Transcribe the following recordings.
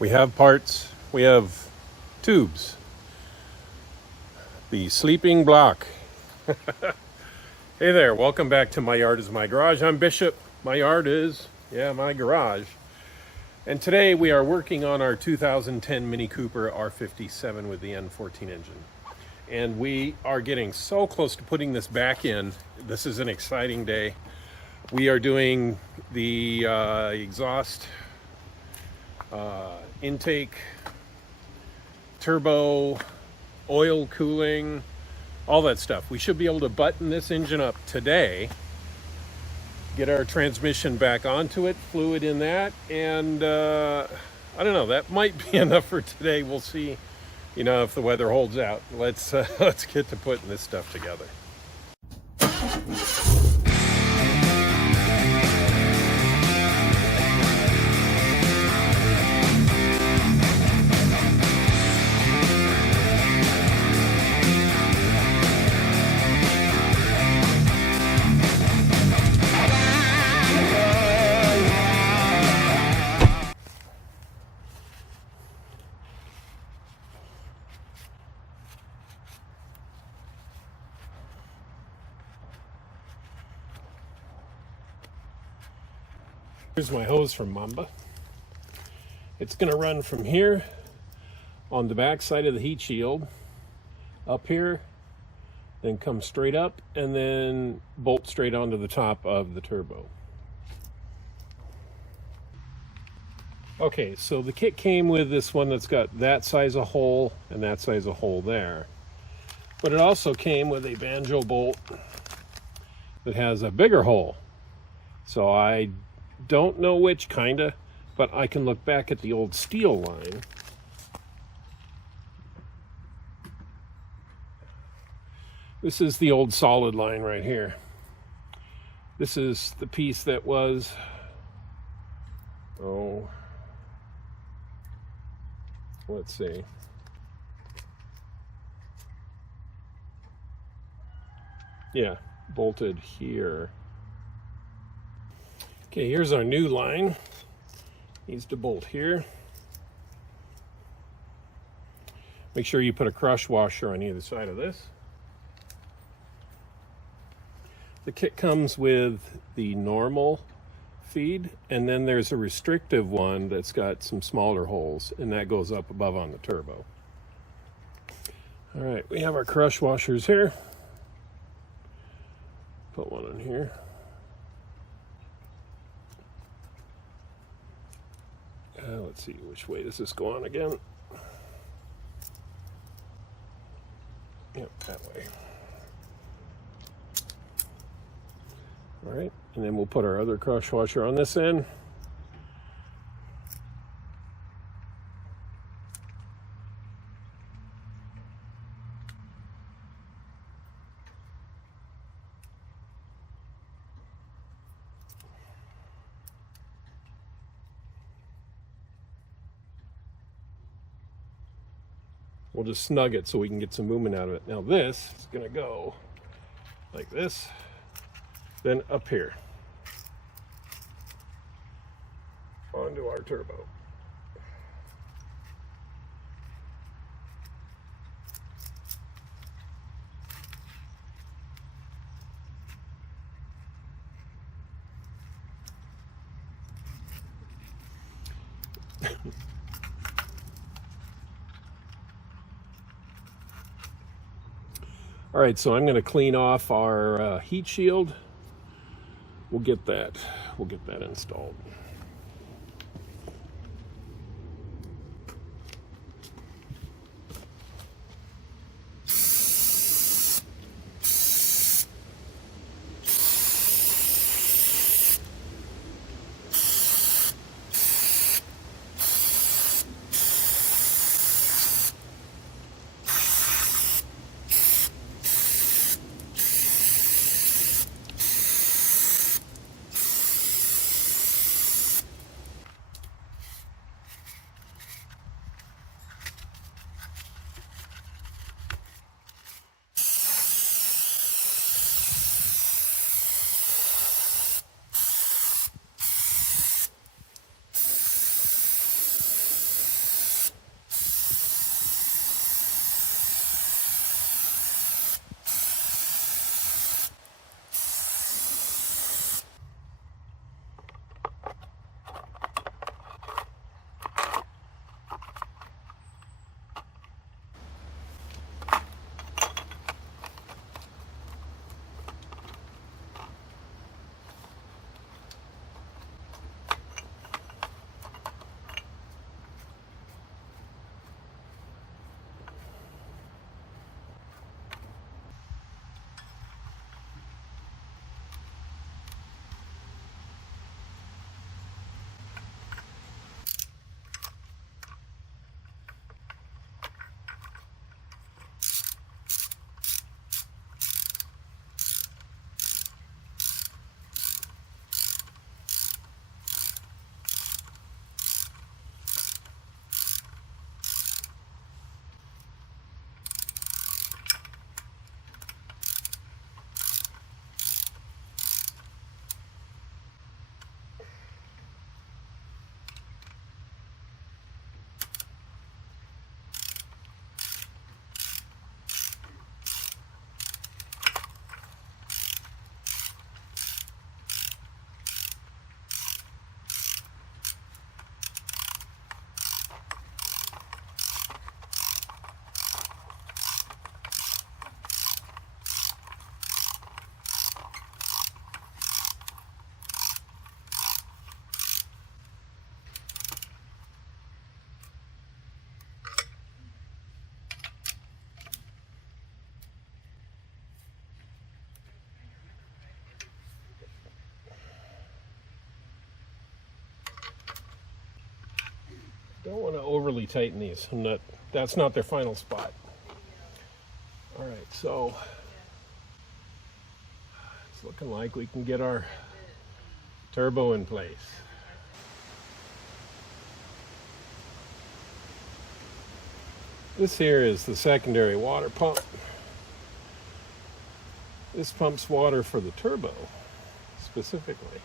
We have parts, we have tubes. The sleeping block. Hey there, welcome back to My Yard is My Garage. I'm Bishop. My yard is, my garage. And today we are working on our 2010 Mini Cooper R57 with the N14 engine. And we are getting so close to putting this back in. This is an exciting day. We are doing the exhaust intake, turbo, oil cooling, all that stuff. We should be able to button this engine up today, get our transmission back onto it, fluid in that, and I don't know, that might be enough for today. We'll see, if the weather holds out. Let's get to putting this stuff together. Here's my hose from Mamba. It's going to run from here on the back side of the heat shield up here, then come straight up and then bolt straight onto the top of the turbo. Okay, so the kit came with this one that's got that size of hole and that size of hole there. But it also came with a banjo bolt that has a bigger hole. So I don't know which kinda, but I can look back at the old steel line. This is the old solid line right here. This is the piece that was, let's see. Yeah, bolted here. Okay, here's our new line. Needs to bolt here. Make sure you put a crush washer on either side of this. The kit comes with the normal feed, and then there's a restrictive one that's got some smaller holes, and that goes up above on the turbo. All right, we have our crush washers here. Put one in here. Let's see, which way does this go on again? Yep, that way. All right, and then we'll put our other crush washer on this end. We'll just snug it so we can get some movement out of it. Now this is gonna go like this, then up here onto our turbo. All right, so I'm going to clean off our heat shield. We'll get that installed. Don't want to overly tighten these. That's not their final spot. All right, so it's looking like we can get our turbo in place. This here is the secondary water pump. This pumps water for the turbo specifically.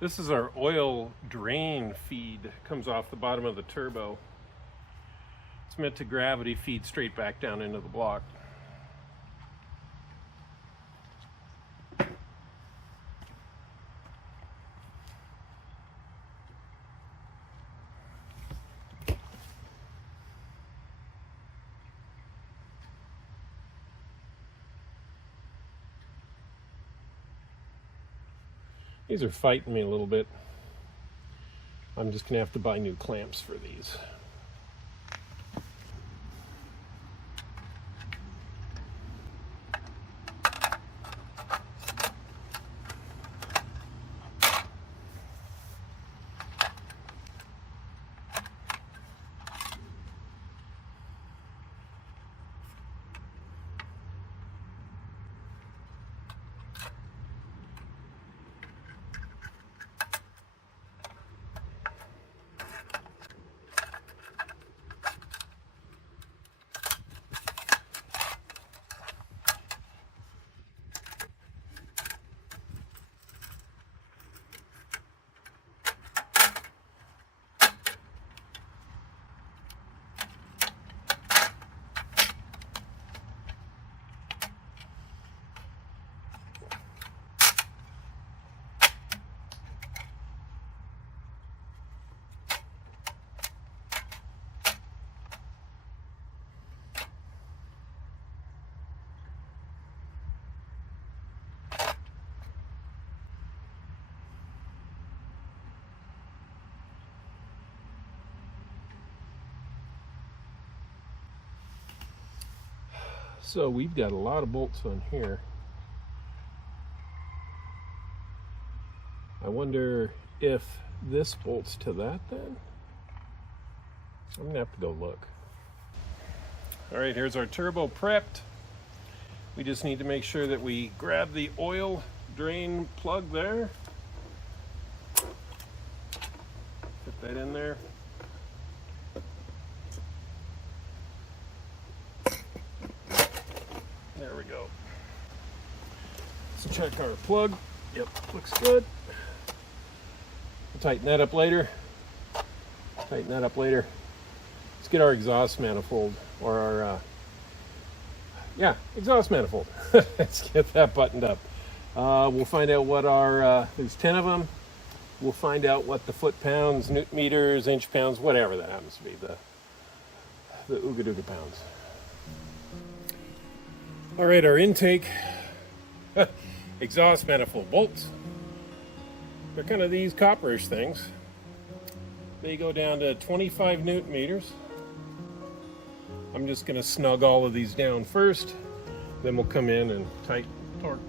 This is our oil drain feed. Comes off the bottom of the turbo. It's meant to gravity feed straight back down into the block. These are fighting me a little bit. I'm just gonna have to buy new clamps for these. So we've got a lot of bolts on here. I wonder if this bolts to that then? I'm gonna have to go look. All right, here's our turbo prepped. We just need to make sure that we grab the oil drain plug there. Put that in there. There we go. Let's check our plug. Yep, looks good. We'll tighten that up later. Tighten that up later. Let's get our exhaust manifold, or our, exhaust manifold. Let's get that buttoned up. We'll find out what our, there's 10 of them. We'll find out what the foot-pounds, newton meters, inch pounds, whatever that happens to be, the ooga-dooga pounds. All right, our intake exhaust manifold bolts. They're kind of these copperish things. They go down to 25 newton meters. I'm just going to snug all of these down first, Then we'll come in and tighten torque.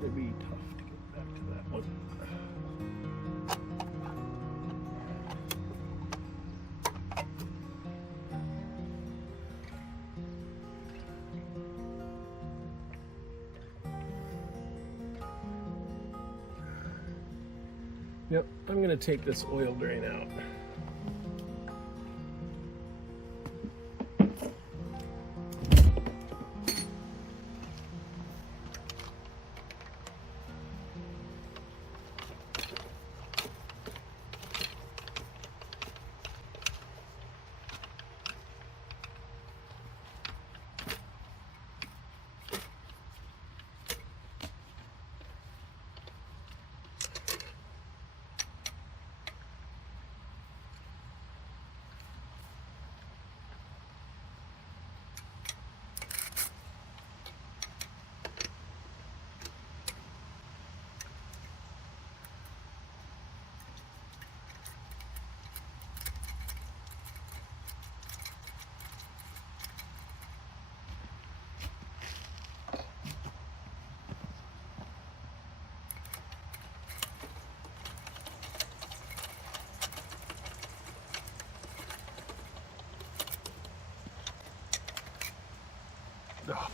It'll be tough to get back to that one. Yep, I'm going to take this oil drain out. Oh.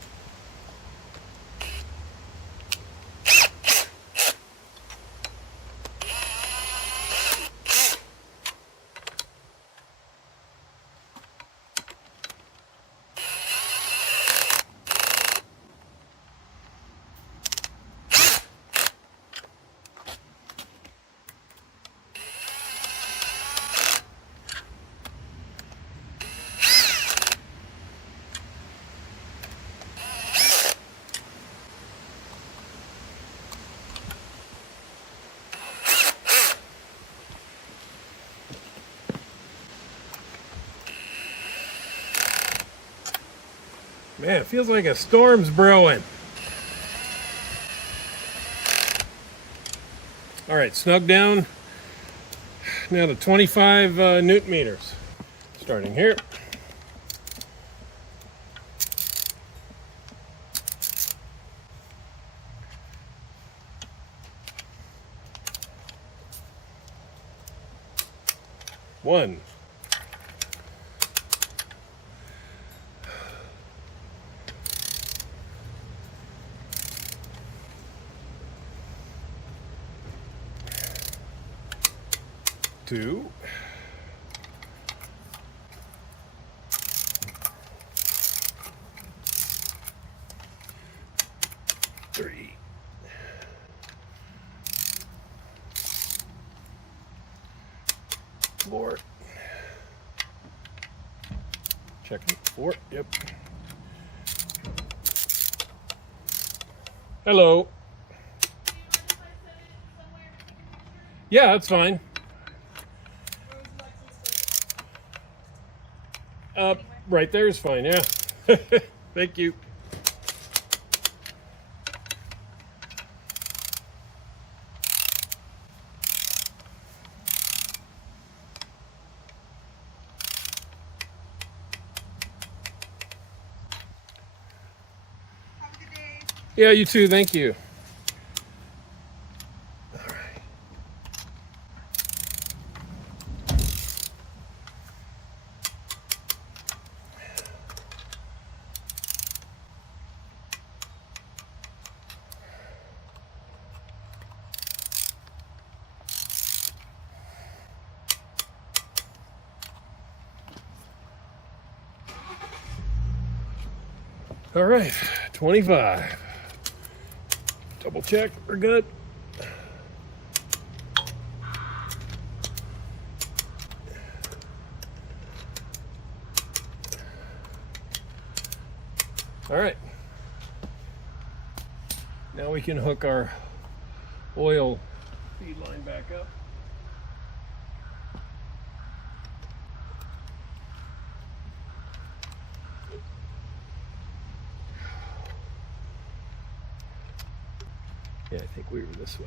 Man, it feels like a storm's brewing. All right, snug down. Now to 25 newton meters. Starting here. One. Two. Three. Four. Checking. Four. Yep. Hello. Yeah, that's fine. Right there is fine, yeah. Thank you. Have a good day. Yeah, you too, thank you. All right, 25. Double check, we're good. All right. Now we can hook our oil feed line back up. Yeah, I think we were this way.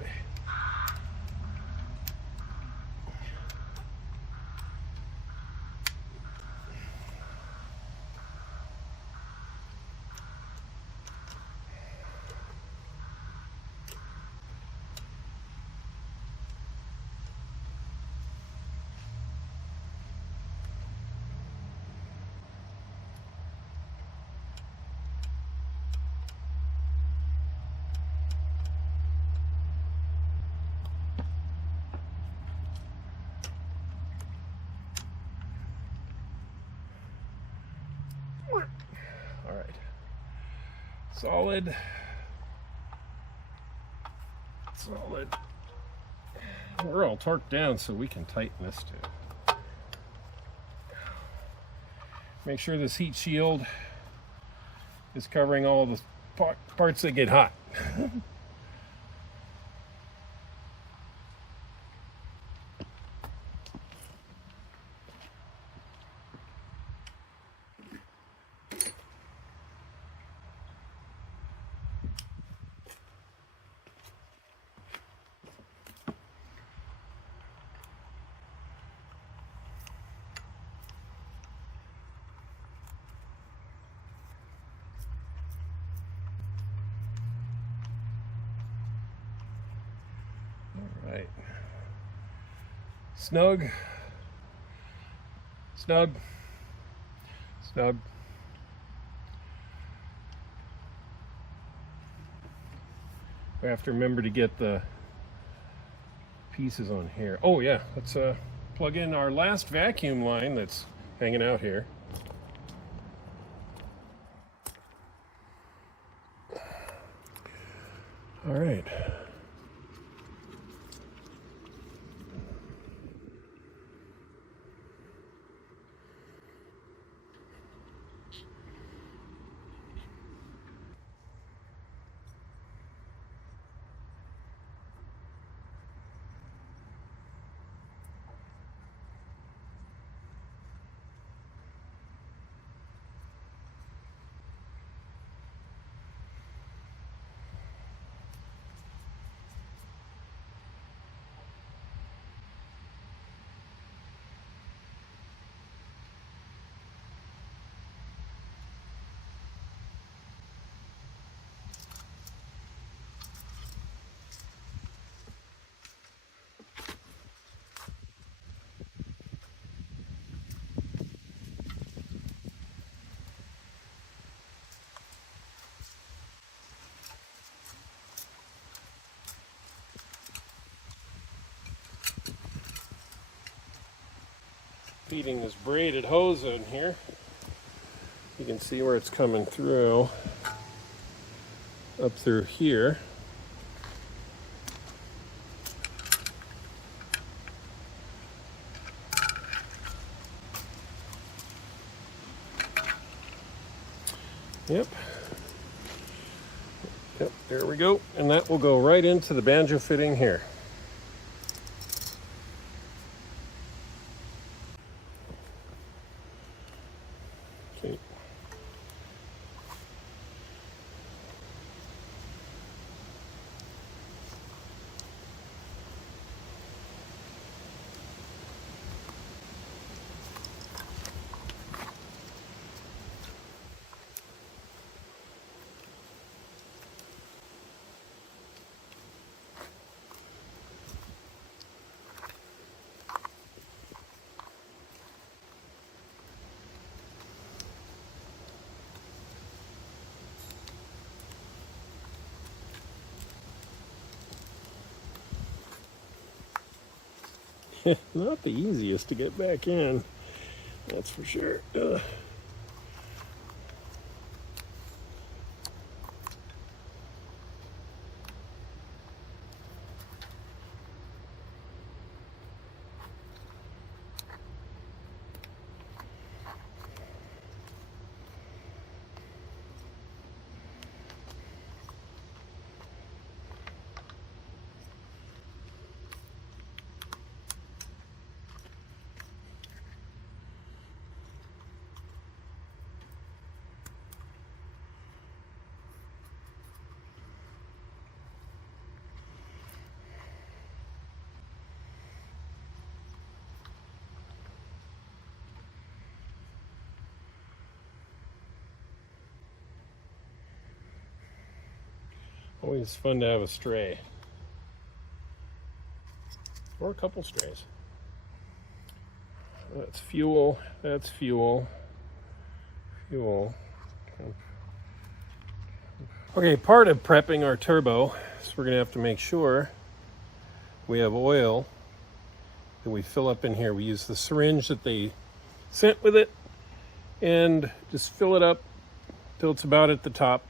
All right. Solid. Solid. We're all torqued down so we can tighten this too. Make sure this heat shield is covering all the parts that get hot. Right. Snug. Snug. Snug. We have to remember to get the pieces on here. Oh yeah, let's plug in our last vacuum line that's hanging out here. All right. Feeding this braided hose in here. You can see where it's coming through, up through here. Yep. Yep, there we go. And that will go right into the banjo fitting here. Okay. Not the easiest to get back in, that's for sure. Always fun to have a stray. Or a couple strays. That's fuel, that's fuel. Fuel. Okay, part of prepping our turbo is we're going to have to make sure we have oil that we fill up in here. We use the syringe that they sent with it and just fill it up till it's about at the top.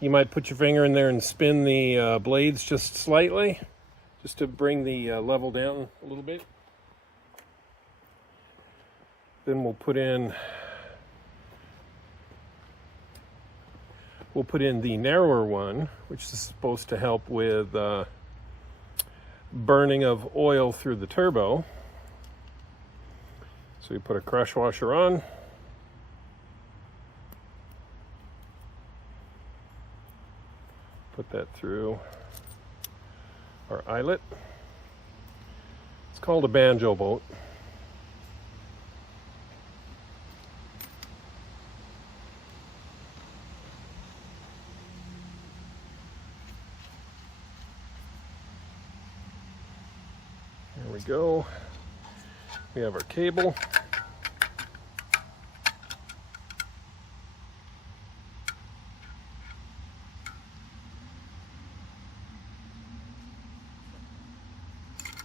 You might put your finger in there and spin the blades just slightly, just to bring the level down a little bit. Then we'll put in the narrower one, which is supposed to help with burning of oil through the turbo. So we put a crush washer on. Put that through our eyelet. It's called a banjo boat. There we go. We have our cable.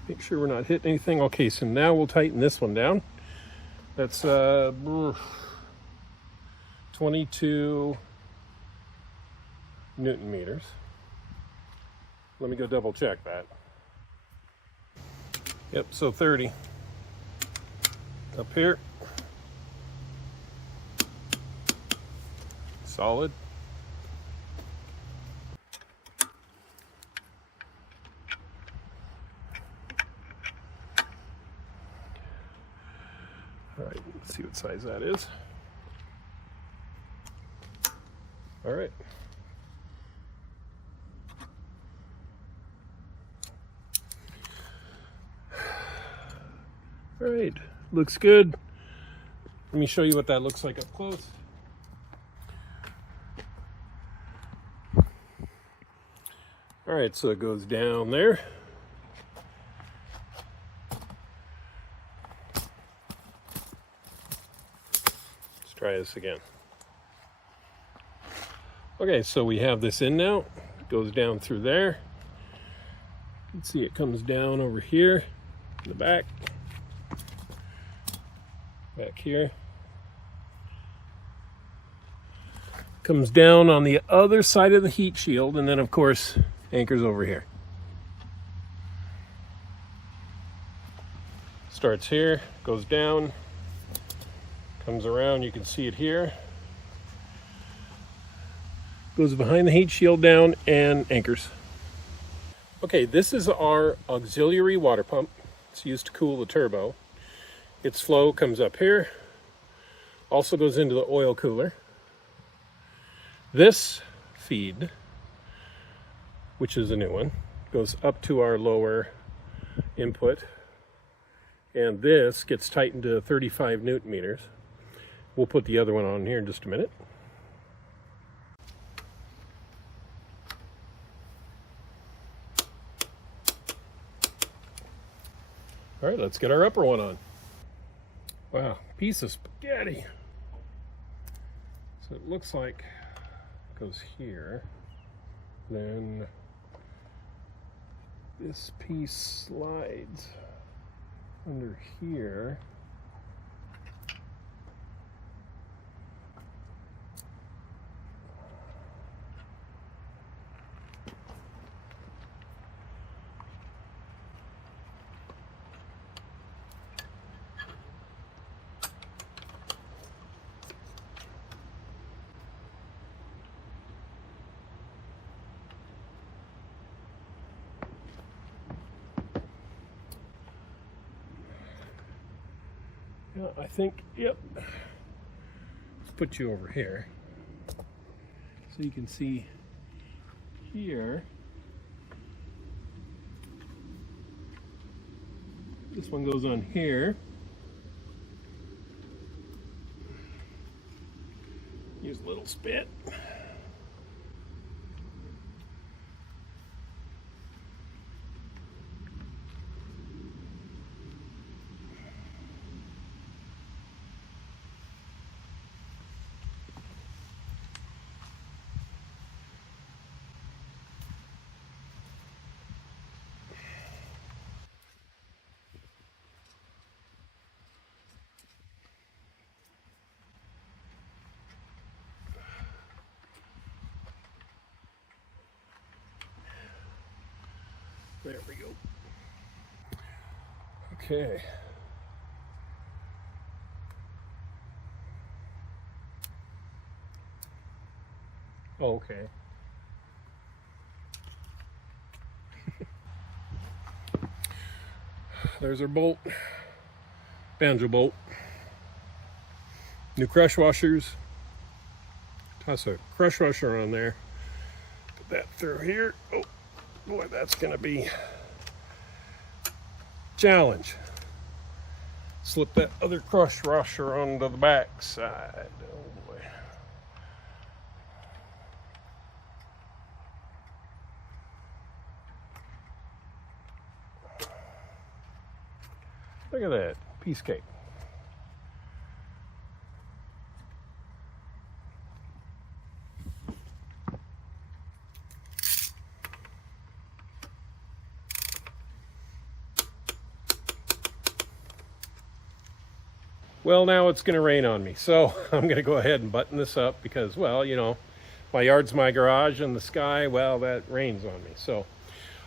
Make sure we're not hitting anything. Okay, so now we'll tighten this one down. That's 22 Newton meters. Let me go double check that. Yep, so 30. Up here. Solid. All right, let's see what size that is. All right. All right, looks good. Let me show you what that looks like up close. All right, so it goes down there. Let's try this again. Okay, so we have this in now. It goes down through there. You can see it comes down over here in the back. Back here. Comes down on the other side of the heat shield, and then of course anchors over here. Starts here, goes down, comes around, you can see it here. Goes behind the heat shield down and anchors. Okay, this is our auxiliary water pump. It's used to cool the turbo. Its flow comes up here. Also goes into the oil cooler. This feed, which is a new one, goes up to our lower input. And this gets tightened to 35 Newton meters. We'll put the other one on here in just a minute. All right, let's get our upper one on. Wow, piece of spaghetti. So it looks like it goes here. Then this piece slides under here. Yeah, I think, yep. Let's put you over here so you can see here. This one goes on here. Use a little spit. There we go. Okay. Oh, okay. There's our bolt. Banjo bolt. New crush washers. Toss a crush washer on there. Put that through here. Oh. Boy, that's going to be challenge. Slip that other crush washer onto the back side. Oh boy. Look at that, piece cake. Well, now it's going to rain on me, so I'm going to go ahead and button this up because, well, you know, my yard's my garage and the sky, well, that rains on me. So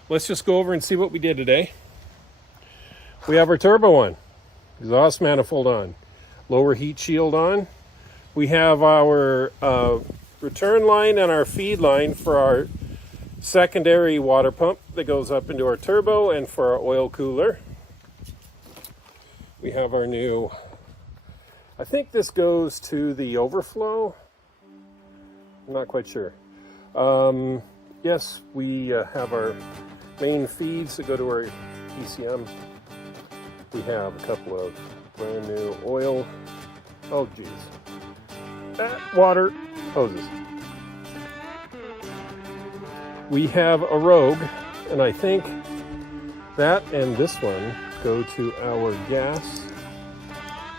let's just go over and see what we did today. We have our turbo on, exhaust manifold on, lower heat shield on. We have our return line and our feed line for our secondary water pump that goes up into our turbo and for our oil cooler. We have our new, I think this goes to the overflow. I'm not quite sure. Yes, we have our main feeds that go to our ECM. We have a couple of brand new oil, oh geez, water hoses. We have a Rogue, and I think that and this one go to our gas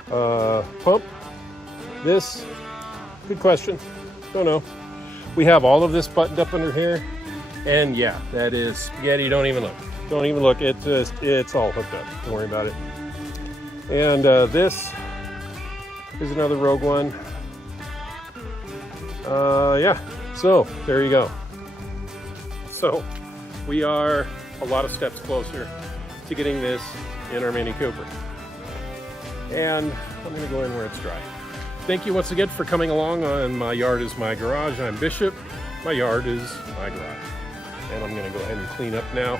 pump. This, good question, don't know. We have all of this buttoned up under here, and yeah, that is spaghetti. Don't even look. Don't even look. It's all hooked up. Don't worry about it. And this is another Rogue one. Yeah. So there you go. So we are a lot of steps closer to getting this in our Mini Cooper. And I'm going to go in where it's dry. Thank you once again for coming along on My Yard is My Garage. I'm Bishop. My yard is my garage. And I'm going to go ahead and clean up now.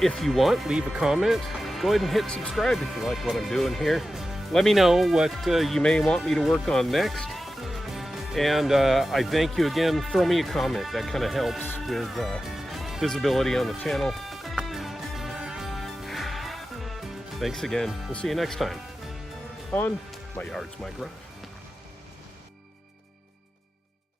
If you want, leave a comment. Go ahead and hit subscribe if you like what I'm doing here. Let me know what you may want me to work on next. And I thank you again. Throw me a comment. That kind of helps with visibility on the channel. Thanks again. We'll see you next time on My Yard's My Garage.